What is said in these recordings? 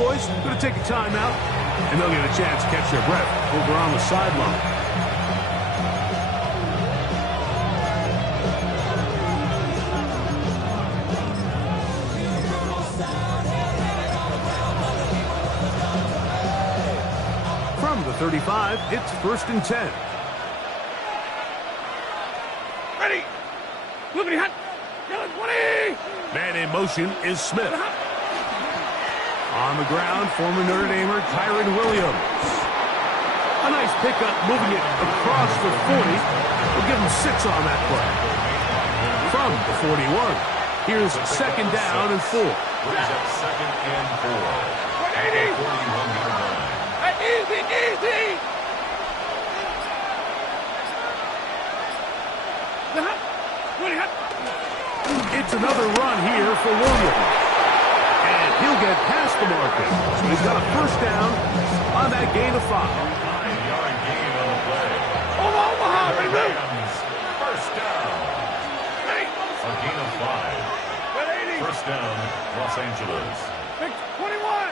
Cowboys going to take a timeout, and they'll get a chance to catch their breath over on the sideline. From the 35, it's 1st and 10. Ready. Moving hot. 20. Man in motion is Smith. On the ground, former Notre Damer Kyron Williams. A nice pickup, moving it across the 40. We'll give him 6 on that play. From the 41, here's 2nd down and 4. Brings up 2nd and 4. 41-yard line. Easy. It's another run here for Williams. And he'll get past the marker. So he's got a 1st down on that gain of 5. 5-yard gain on the play. Omaha, ready, Rams, 1st down. A gain of 5. 1st down, Los Angeles. 21.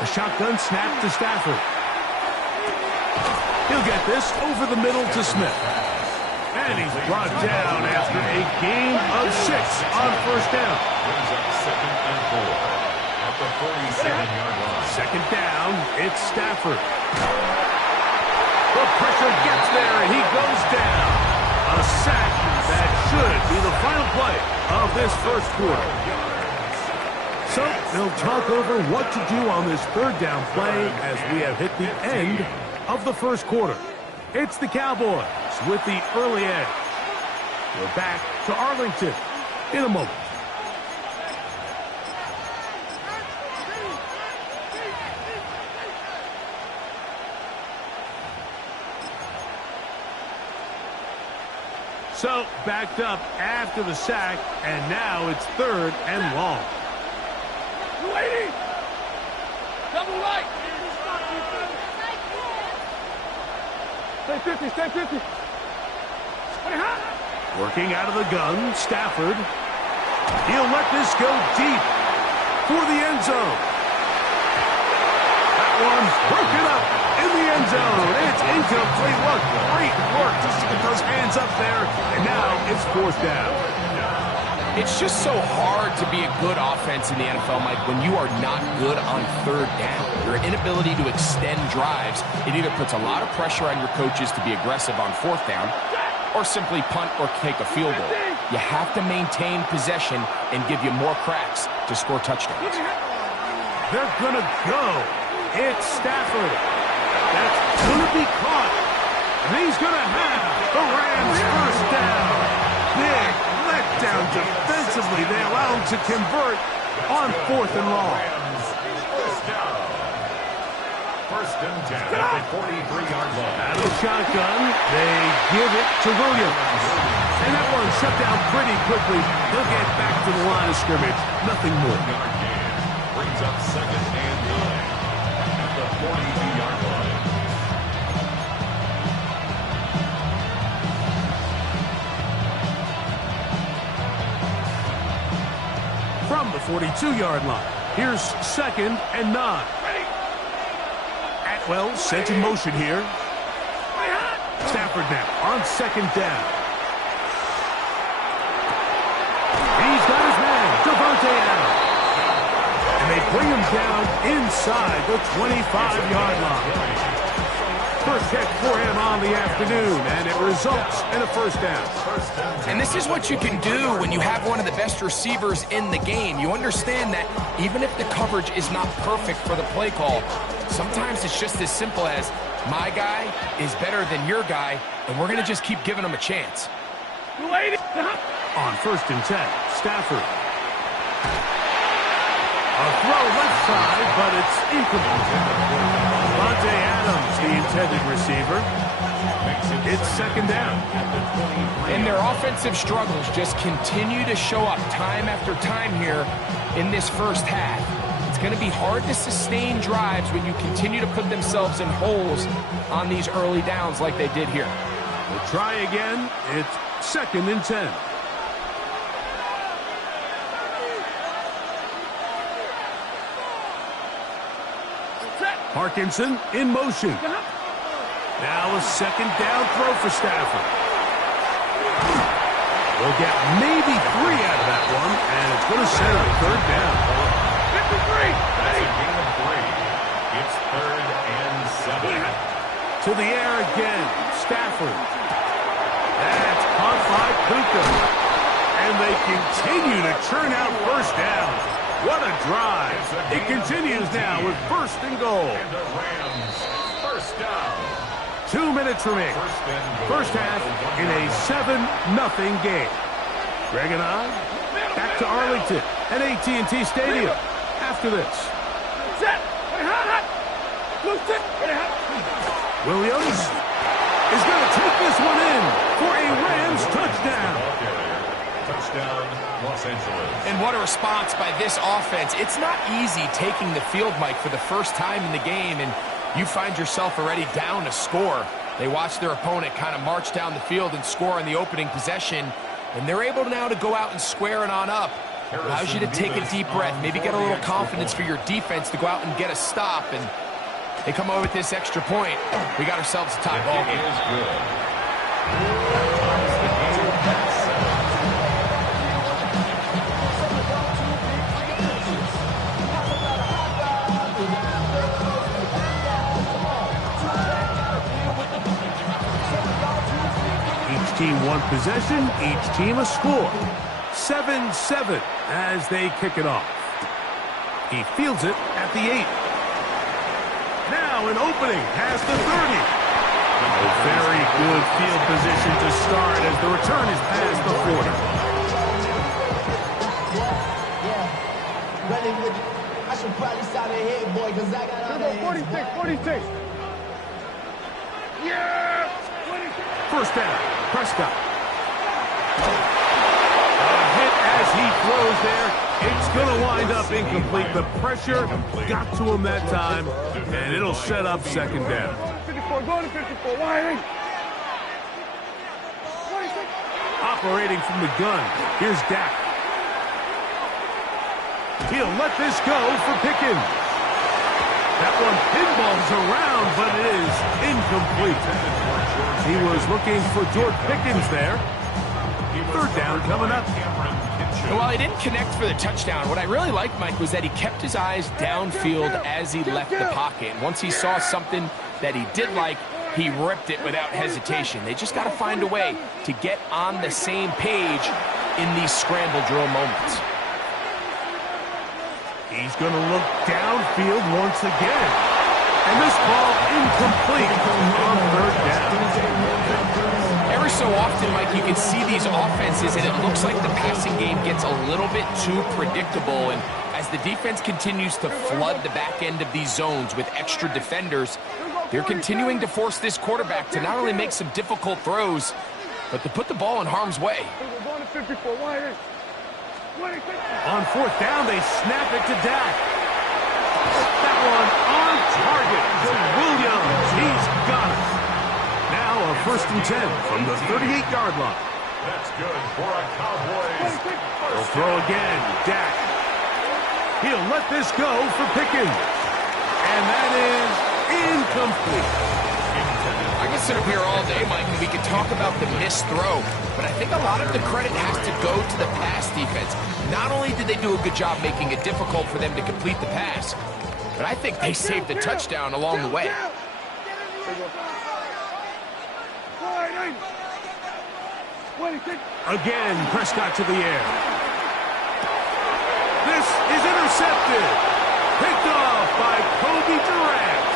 A shotgun snap to Stafford. He'll get this over the middle to Smith. And he's brought down after a gain of 6 on 1st down. Brings up 2nd and 4 at the 47-yard line. 2nd down, it's Stafford. The pressure gets there, and he goes down. A sack that should be the final play of this 1st quarter. So they'll talk over what to do on this 3rd down play as we have hit the end of the 1st quarter. It's the Cowboys with the early edge. We're back to Arlington in a moment. So backed up after the sack, and now it's 3rd and long. Waiting. Double right. Stay 50. Working out of the gun, Stafford. He'll let this go deep for the end zone. That one broken up in the end zone. It's incomplete. What great work just to get those hands up there. And now it's 4th down. It's just so hard to be a good offense in the NFL, Mike, when you are not good on 3rd down. Your inability to extend drives, it either puts a lot of pressure on your coaches to be aggressive on 4th down or simply punt or take a field goal. You have to maintain possession and give you more cracks to score touchdowns. They're going to go. It's Stafford. That's going to be caught. And he's going to have the Rams 1st down. Big letdown defensively. They allow him to convert on 4th and long. 1st and 10 at the 43-yard line. Out of the shotgun, they give it to Williams. And that one shut down pretty quickly. He'll get back to the line of scrimmage. Nothing more. Yard gain brings up 2nd and 9 at the 42-yard line. From the 42-yard line, here's 2nd and 9. Atwell sent in motion here. Stafford now on 2nd down. He's got his man, Devontae Adams. And they bring him down inside the 25-yard line. First catch for him on the afternoon, and it results in a 1st down. And this is what you can do when you have one of the best receivers in the game. You understand that even if the coverage is not perfect for the play call, sometimes it's just as simple as my guy is better than your guy, and we're going to just keep giving him a chance. On 1st and 10, Stafford. A throw left side, but it's incomplete. Devontae Adams, the intended receiver. It's 2nd down. And their offensive struggles just continue to show up time after time here in this 1st half. It's going to be hard to sustain drives when you continue to put themselves in holes on these early downs like they did here. We'll try again. It's 2nd and 10. Parkinson in motion. Now a second down throw for Stafford. We'll get maybe 3 out of that one, and it's going to set up third down. 53. That's a gain of 3. It's 3rd and 7. To the air again. Stafford. That's caught by Puka. And they continue to churn out first downs. What a drive. It continues now with 1st and goal. And the Rams, first down. 2 minutes remain. First half in a 7-0 game. Greg and I back to Arlington at AT&T Stadium after this. Set. Hot. Loose it. Williams is going to take this one in for a Rams touchdown. Touchdown, Los Angeles. And what a response by this offense. It's not easy taking the field, Mike, for the first time in the game, and you find yourself already down to score. They watch their opponent kind of march down the field and score on the opening possession, and they're able now to go out and square it on up. Allows you to take a deep breath, maybe get a little confidence for your defense to go out and get a stop, and they come over with this extra point. We got ourselves a tie ball game. Is good. Each team one possession, each team a score. 7-7 as they kick it off. He fields it at the 8. Now an opening past the 30. A very good field position to start as the return is past the 40. I should probably stop ahead, boy, because I got all that. 46. Yeah! 26. First down, Prescott. A hit as he throws there. It's going to wind up incomplete. The pressure got to him that time, and it'll set up second down. 54, going to 54, wide. 26. Operating from the gun, here's Dak. He'll let this go for Pickens. That one pinballs around, but it is incomplete. He was looking for George Pickens there. Third down coming up. And while he didn't connect for the touchdown, what I really liked, Mike, was that he kept his eyes downfield as he left the pocket. And once he saw something that he did like, he ripped it without hesitation. They just got to find a way to get on the same page in these scramble drill moments. He's going to look downfield once again. And this ball incomplete on third down. Every so often, Mike, you can see these offenses, and it looks like the passing game gets a little bit too predictable. And as the defense continues to flood the back end of these zones with extra defenders, they're continuing to force this quarterback to not only make some difficult throws, but to put the ball in harm's way. Going to 54, wide. 26. On fourth down, they snap it to Dak. That one on target to Williams. He's got it. Now a 1st and 10 from the 38-yard line. That's good for a Cowboys. They'll throw again. Dak. He'll let this go for Pickens. And that is incomplete. I can sit up here all day, Mike, and we can talk about the missed throw, but I think a lot of the credit has to go to the pass defense. Not only did they do a good job making it difficult for them to complete the pass, but I think they saved the touchdown along the way. Again, Prescott to the air. This is intercepted. Picked off by Kobe Durant.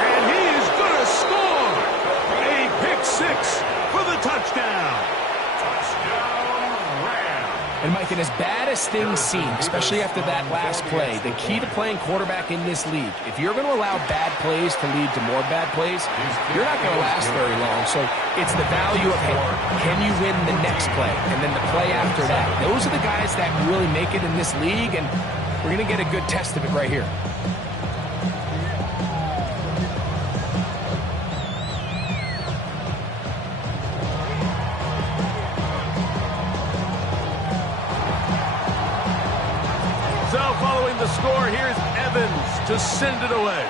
And he is going to score. A pick 6 for the touchdown. Touchdown, Rams. And Mike, and as bad as things seem, especially after that last play, the key to playing quarterback in this league, if you're going to allow bad plays to lead to more bad plays, you're not going to last very long. So it's the value of, hey, can you win the next play? And then the play after that. Those are the guys that really make it in this league, and we're going to get a good test of it right here. doubling the score. Here's Evans to send it away.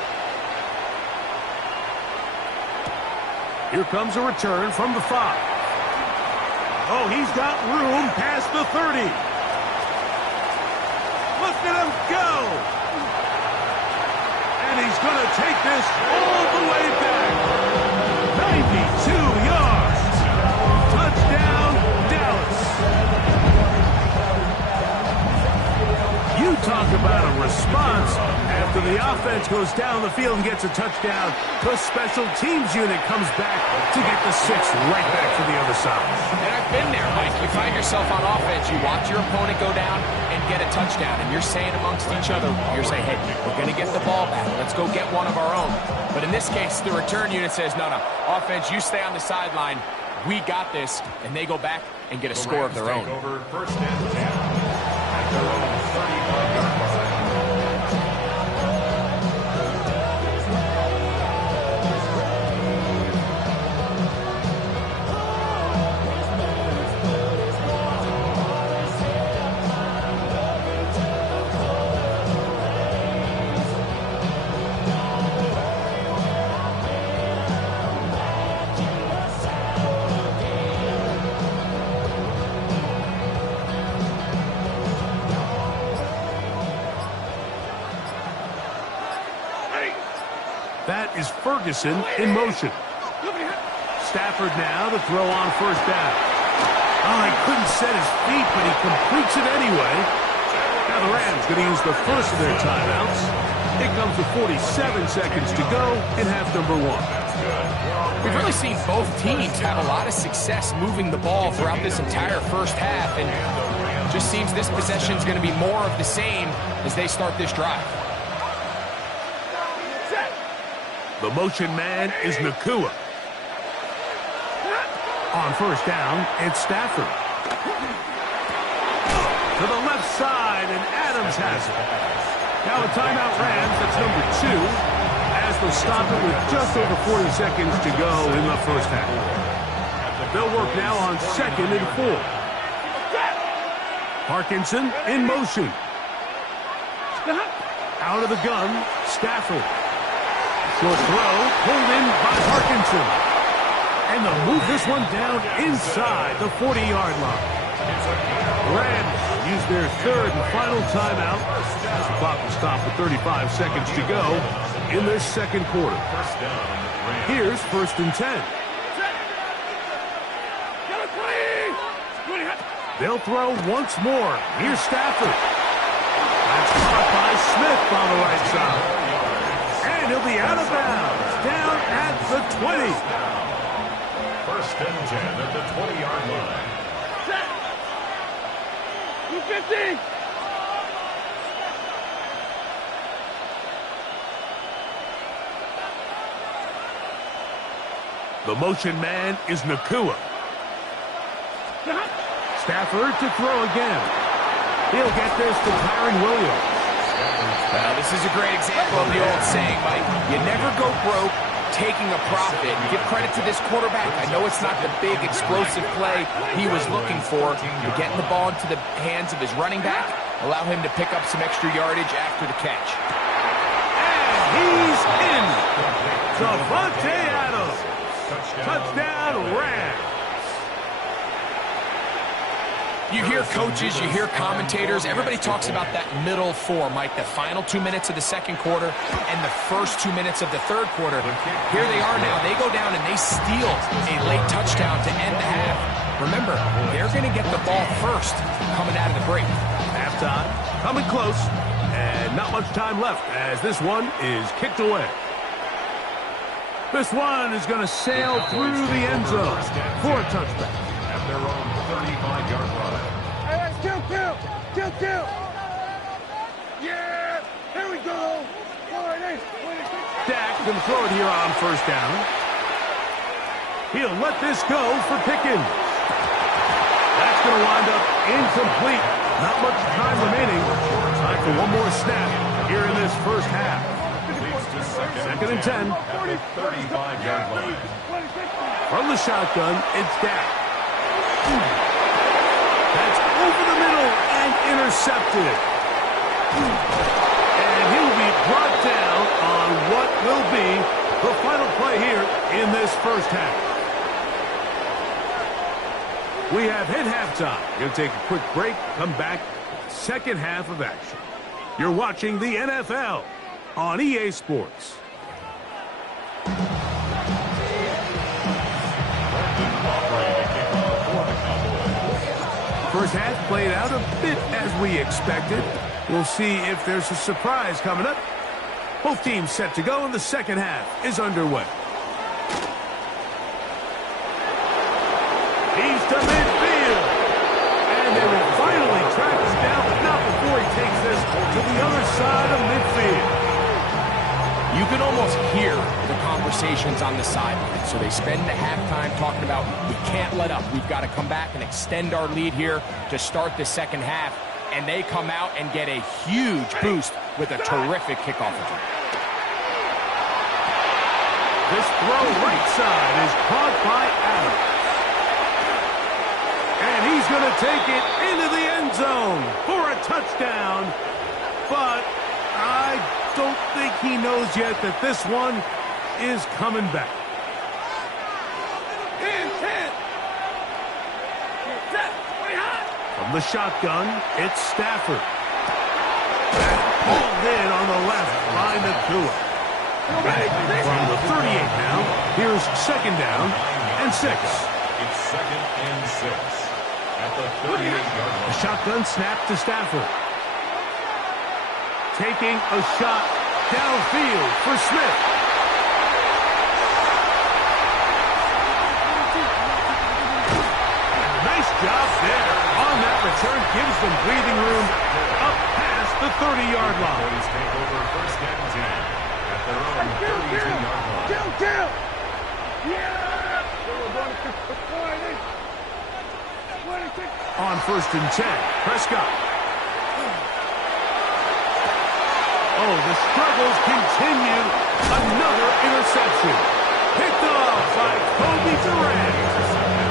Here comes a return from the 5. Oh, he's got room past the 30. Look at him go. And he's going to take this all the way back. 92 yards. Touchdown, Dallas. You talk about a response. After the offense goes down the field and gets a touchdown, the special teams unit comes back to get the 6 right back to the other side. And I've been there, Mike. You find yourself on offense, you watch your opponent go down and get a touchdown, and you're saying amongst each other, you're saying, hey, we're going to get the ball back. Let's go get one of our own. But in this case, the return unit says, no, offense, you stay on the sideline. We got this, and they go back and get a score of their own. Over first and 10 at their own 35-yard line. That is Ferguson in motion. Stafford now to throw on first down. Oh, he couldn't set his feet, but he completes it anyway. Now the Rams going to use the first of their timeouts. It comes with 47 seconds to go in half number 1. We've really seen both teams have a lot of success moving the ball throughout this entire first half, and just seems this possession is going to be more of the same as they start this drive. The motion man is Nakua. On first down, it's Stafford. To the left side, and Adams has it. Now a timeout Rams, that's number 2, as they'll stop it with just over 40 seconds to go in the first half. They'll work now on 2nd and 4. Parkinson in motion. Out of the gun, Stafford. Short throw, pulled in by Parkinson. And they'll move this one down inside the 40-yard line. Rams use their 3rd and final timeout as the clock will stop with 35 seconds to go in this 2nd quarter. Here's 1st and 10. They'll throw once more. Here's Stafford. That's caught by Smith on the right side. And he'll be out of bounds, down at the 20. 1st and 10 at the 20-yard line. 250. The motion man is Nakua. Stafford to throw again. He'll get this to Kyron Williams. This is a great example of the old saying, Mike. You never go broke taking a profit. Give credit to this quarterback. I know it's not the big, explosive play he was looking for, but getting the ball into the hands of his running back, allow him to pick up some extra yardage after the catch. And he's in. Davante Adams. Touchdown, Rams. You hear coaches, you hear commentators, everybody talks about that middle 4, Mike, the final 2 minutes of the 2nd quarter and the first 2 minutes of the 3rd quarter. Here they are now. They go down and they steal a late touchdown to end the half. Remember, they're going to get the ball first coming out of the break. Halftime, coming close, and not much time left as this one is kicked away. This one is going to sail through the end zone for a touchback. At their own 35-yard line. Hey, kill. Yeah, here we go. Dak going to throw it here on first down. He'll let this go for Pickens. That's going to wind up incomplete. Not much time remaining. Time for one more snap here in this first half. 2nd and 10. 35-yard line. From the shotgun, it's Dak. That's over the middle and intercepted. And he will be brought down on what will be the final play here in this first half. We have hit halftime. Going to take a quick break, come back, second half of action. You're watching the NFL on EA Sports. First half played out a bit as we expected. We'll see if there's a surprise coming up. Both teams set to go, and the second half is underway. He's to midfield. And they will finally track us down, but not before he takes this to the other side of midfield. You can almost hear the conversations on the sideline. So they spend the halftime talking about, we can't let up. We've got to come back and extend our lead here to start the second half. And they come out and get a huge boost with a terrific kickoff return. This throw right side is caught by Adams. And he's going to take it into the end zone for a touchdown. But I don't think he knows yet that this one is coming back. From the shotgun, it's Stafford. Pulled in on the left by Nakua. From the 38 now, here's second down and 6. It's second and 6 at the 38-yard line. A shotgun snap to Stafford. Taking a shot downfield for Smith. Nice job there on that return. Gives them breathing room up past the 30-yard line. Boys take over first and 10 at their own 32-yard line. Kill! Yeah! On first and 10, Prescott. Oh, the struggles continue. Another interception. Picked off by Kobe Durant.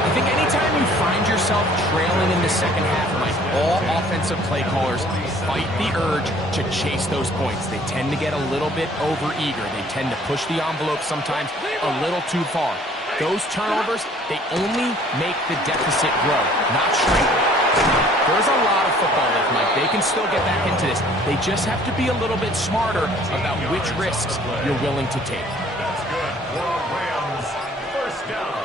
I think anytime you find yourself trailing in the second half, Mike, all offensive play callers fight the urge to chase those points. They tend to get a little bit overeager. They tend to push the envelope sometimes a little too far. Those turnovers, they only make the deficit grow, not shrink. There's a lot of football left, Mike. They can still get back into this. They just have to be a little bit smarter about which risks you're willing to take. That's good for Rams. First down.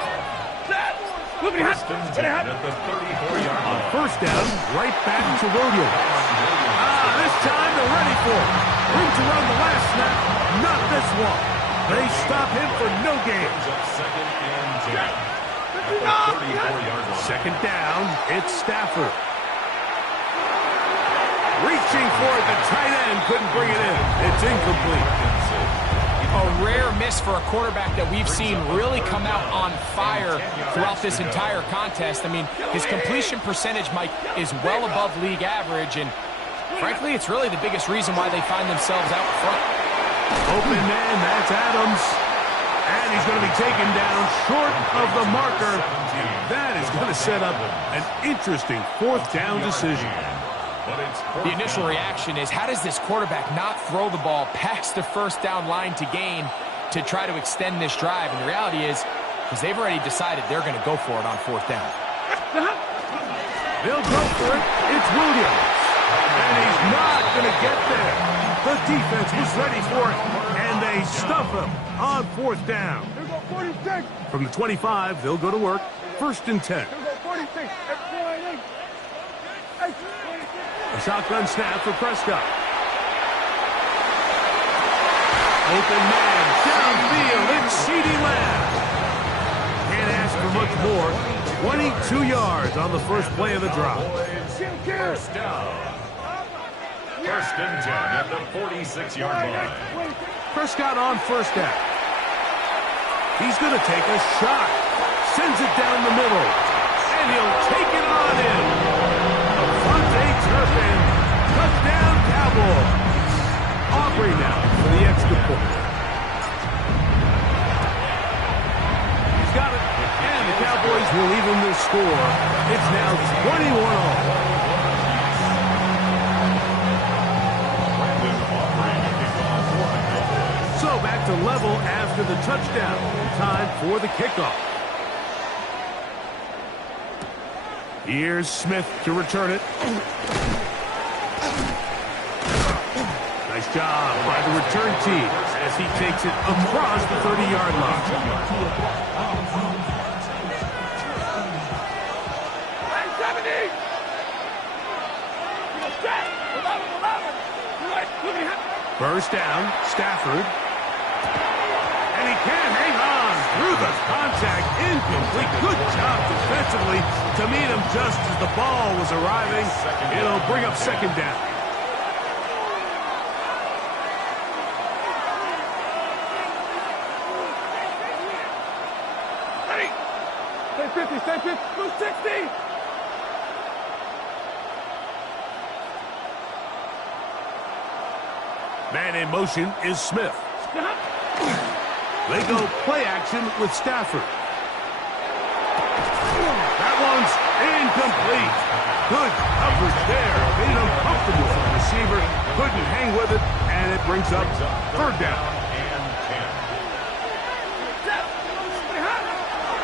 First and 10 at the 34-yard line. First down, right back to Williams. This time they're ready for it. Room to run the last snap, not this one. They stop him for no gain. Second and 10 at the 34-yard line. Second down, it's Stafford. Reaching for it, the tight end couldn't bring it in. It's incomplete. A rare miss for a quarterback that we've seen really come out on fire throughout this entire contest. I mean, his completion percentage, Mike, is well above league average, and frankly, it's really the biggest reason why they find themselves out front. Open man, that's Adams. And he's going to be taken down short of the marker. That is going to set up an interesting fourth down decision. The initial reaction is, how does this quarterback not throw the ball past the first down line to gain to try to extend this drive? And the reality is, because they've already decided they're going to go for it on fourth down. They'll go for it. It's Williams. And he's not going to get there. The defense was ready for it, and they stuff him on fourth down. From the 25, they'll go to work. First and 10. A shotgun snap for Prescott. Open man, downfield, it's CeeDee Lamb. Can't ask for much more. 22 yards on the first play of the drive. First down. First and 10 at the 46-yard line. Prescott on first down. He's going to take a shot. Sends it down the middle. And he'll take it on in. Turpin, touchdown Cowboys. Aubrey now for the extra point. He's got it, and the Cowboys will even the score. It's now 21-all. after the touchdown. Time for the kickoff. Here's Smith to return it. Nice job by the return team as he takes it across the 30-yard line. First down, Stafford. And he can't hang on through the contact. Incomplete. Good job defensively to meet him just as the ball was arriving. It'll bring up second down. Stay 50, stay 50, move 60! Man in motion is Smith. They go play action with Stafford. That one's incomplete. Good coverage there. Made him comfortable. The receiver couldn't hang with it, and it brings up third down.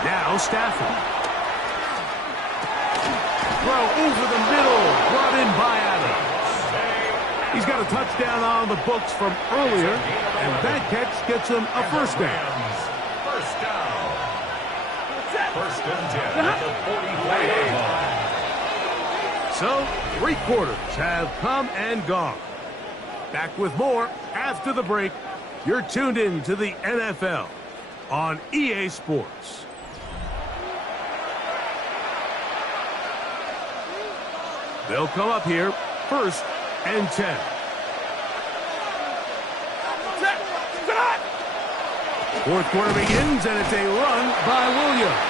Now Stafford. Throw over the middle. Brought in by Adams. He's got a touchdown on the books from earlier, and that catch gets him a first down. First down. First and 10 at the 45-yard line. So, 3 quarters have come and gone. Back with more after the break. You're tuned in to the NFL on EA Sports. They'll come up here first and 10. Fourth quarter begins, and it's a run by Williams.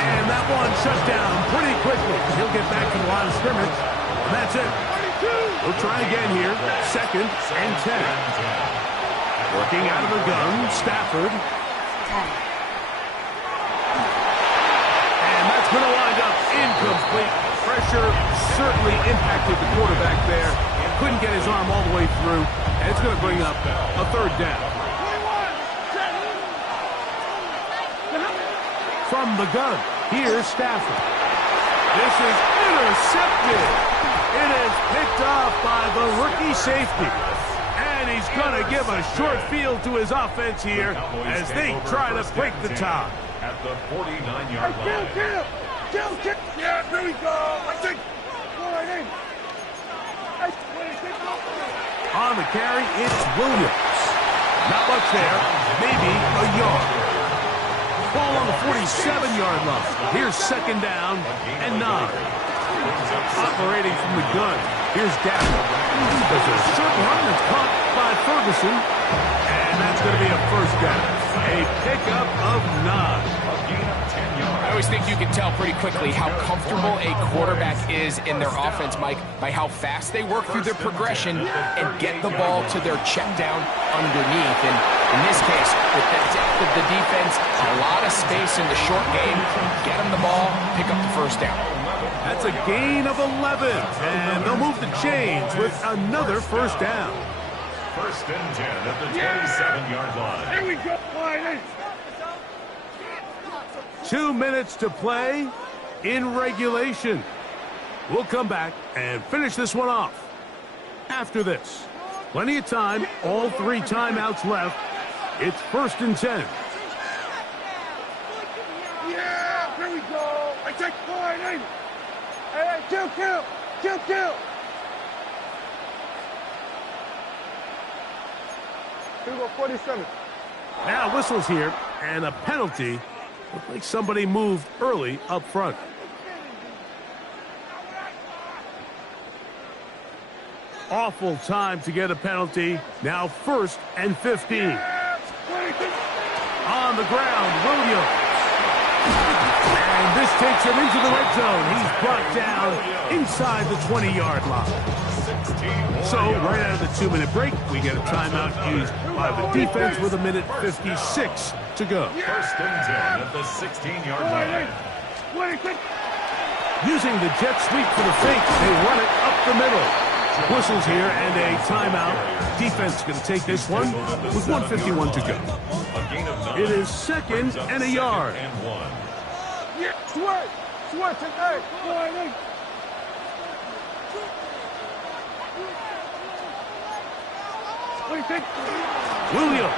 And that one shut down pretty quickly. He'll get back to the line of scrimmage, and that's it. We'll try again here. Second and 10. Working out of the gun, Stafford. And that's going to wind up incomplete. Pressure certainly impacted the quarterback there. Couldn't get his arm all the way through, and it's going to bring up a third down. From the gun, here's Stafford. This is intercepted. It is picked off by the rookie safety. And he's going to give a short field to his offense here as they try to break the tie. At the 49-yard line. Kill! Yeah, there we go! I think! Go right in! On the carry, it's Williams. Not much there, maybe a yard. Ball on the 47-yard line. Here's second down and 9. Operating from the gun. Here's Dapper. There's a short run that's caught by Ferguson. And that's going to be a first down. A pickup of 9. I always think you can tell pretty quickly how comfortable a quarterback is in their offense, Mike, by how fast they work through their progression and get the ball to their check down underneath. And in this case, with the depth of the defense, a lot of space in the short game, get them the ball, pick up the first down. That's a gain of 11, and they'll move the chains with another first down. First and 10 at the 27-yard line. Here we go! Wide in! 2 minutes to play in regulation. We'll come back and finish this one off. After this, plenty of time, all 3 timeouts left. It's first and 10. Yeah, here we go! I take wide in! Hey, kill! Here we go, 47. Now whistles here, and a penalty. Looked like somebody moved early up front. Awful time to get a penalty. Now first and 15. On the ground, Williams. And this takes him into the red zone. He's brought down inside the 20-yard line. So, right out of the 2-minute break, we get a timeout used by the defense with 1:56 to go. First and 10 at the 16-yard line. Using the jet sweep for the fake, they run it up the middle. Whistles here and a timeout. Defense going to take this one with 1:51 to go. gain of 9. It is second and a yard. And 1. Yeah, sweat. Sweat today. What do you think? Williams.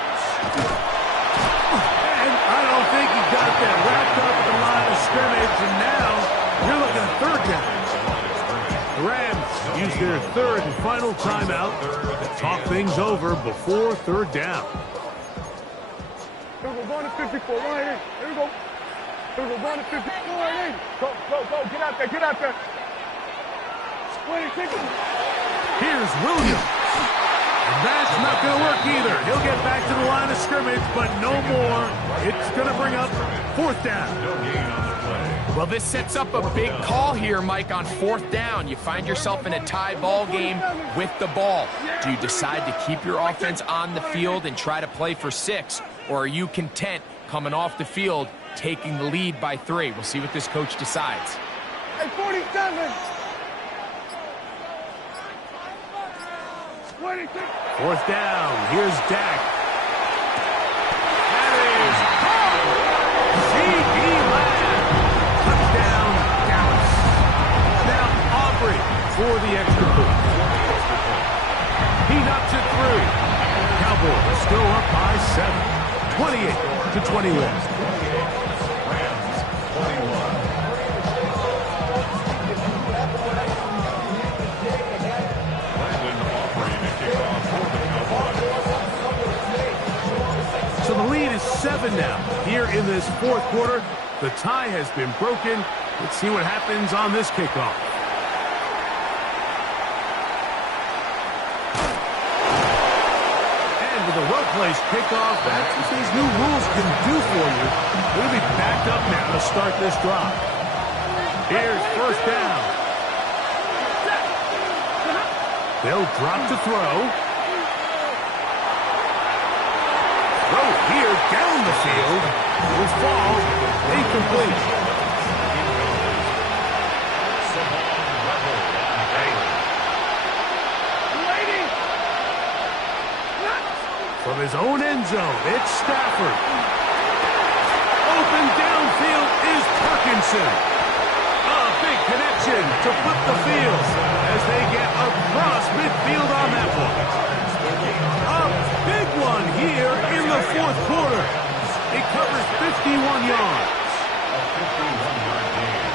And I don't think he got that wrapped up at the line of scrimmage, and now you're looking at third down. The Rams use their third and final timeout to talk things over before third down. Here we go, going to 54, right in. Here we go. Here we go, going to 54, right in. Go, get out there, get out there. Here's Williams. And that's not going to work either. He'll get back to the line of scrimmage, but no more. It's going to bring up fourth down. No gain on the play. Well, this sets up a big call here, Mike, on fourth down. You find yourself in a tie ball game with the ball. Do you decide to keep your offense on the field and try to play for 6, or are you content coming off the field, taking the lead by 3? We'll see what this coach decides. Hey, 47. 26. Fourth down. Here's Dak. That is C.D. Lamb. Touchdown, Dallas. Now Aubrey for the extra point. He knocks it through. Cowboys still up by 7. 28-21. So the lead is 7 now. Here in this fourth quarter, the tie has been broken. Let's see what happens on this kickoff. And with a well-placed kickoff, that's what these new rules can do for you. They'll be backed up now to start this drive. Here's first down. They'll drop to throw. Throw here down the field. Will fall incomplete. From his own end zone, it's Stafford. Open downfield is Parkinson. A big connection to flip the field as they get across midfield on that one. A big one here in the fourth quarter. It covers 51 yards. A 51-yard gain.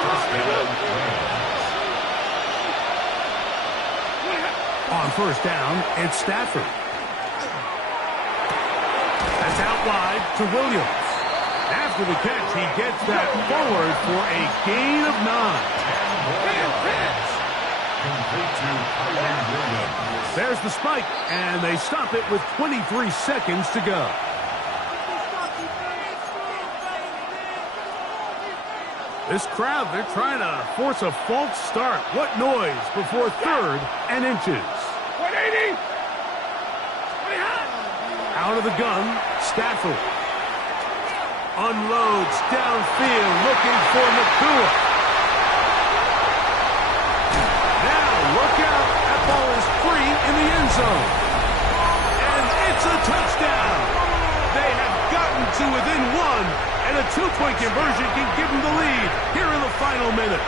First down, Rams. On first down, it's Stafford. That's out wide to Williams. After the catch, he gets that forward for a gain of 9. Complete to Kyron Williams. There's the spike, and they stop it with 23 seconds to go. This crowd, they're trying to force a false start. What noise before third and inches. 180. Out of the gun, Stafford. Unloads downfield, looking for Nakua. Now, look out. That ball is free in the end zone. And it's a touchdown. They have gotten to within 1, and a 2-point conversion can give them the lead here in the final minute.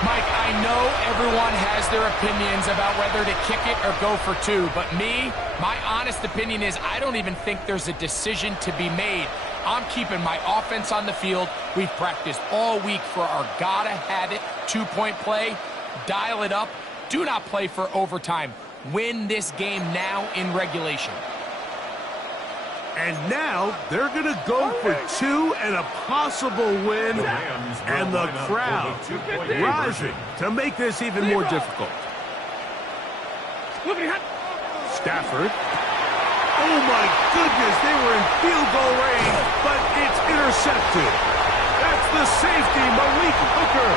Mike, I know everyone has their opinions about whether to kick it or go for 2, but my honest opinion is I don't even think there's a decision to be made. I'm keeping my offense on the field. We've practiced all week for our gotta-have-it 2-point play. Dial it up. Do not play for overtime. Win this game now in regulation. And now they're going to go for 2 and a possible win, and the crowd rising to make this even more difficult. Stafford. Oh, my goodness, they were in field goal range, but it's intercepted. That's the safety, Malik Hooker.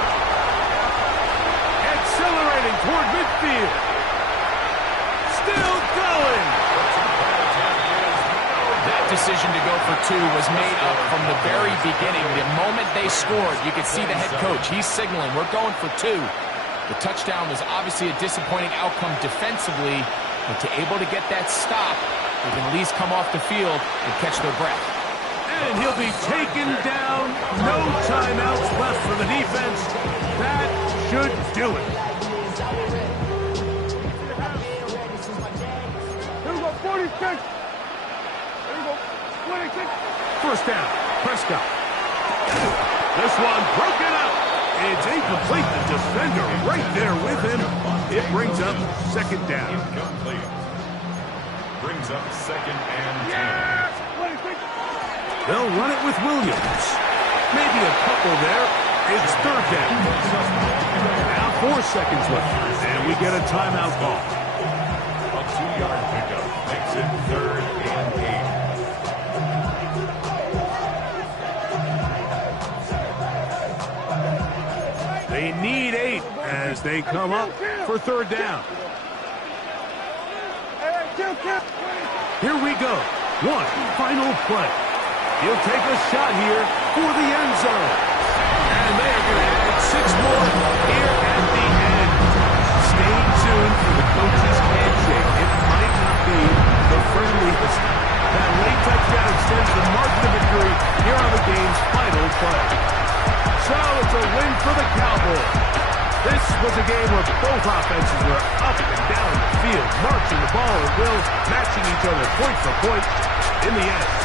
Accelerating toward midfield. Still going. That decision to go for 2 was made up from the very beginning. The moment they scored, you could see the head coach. He's signaling, we're going for 2. The touchdown was obviously a disappointing outcome defensively, but to able to get that stop They can at least come off the field and catch their breath. And he'll be taken down. No timeouts left for the defense. That should do it. Here we go, 46. Here we go, 26. First down, Prescott. This one broken up. It's incomplete. The defender right there with him. It brings up second down. Incomplete. Brings up second and 10. Yes! 26. They'll run it with Williams. Maybe a couple there. It's third down. Now 4 seconds left. And we get a timeout call. A 2-yard pickup makes it third and 8. They need 8 as they come up for third down. Here we go. One final play. He'll take a shot here for the end zone. And they are going to add 6 more here at the end. Stay tuned for the coach's handshake. It might not be the friendliest. That late touchdown extends the margin of victory here on the game's final play. So it's a win for the Cowboys. This was a game where both offenses were up and down the field, marching the ball at will, matching each other point for point. In the end,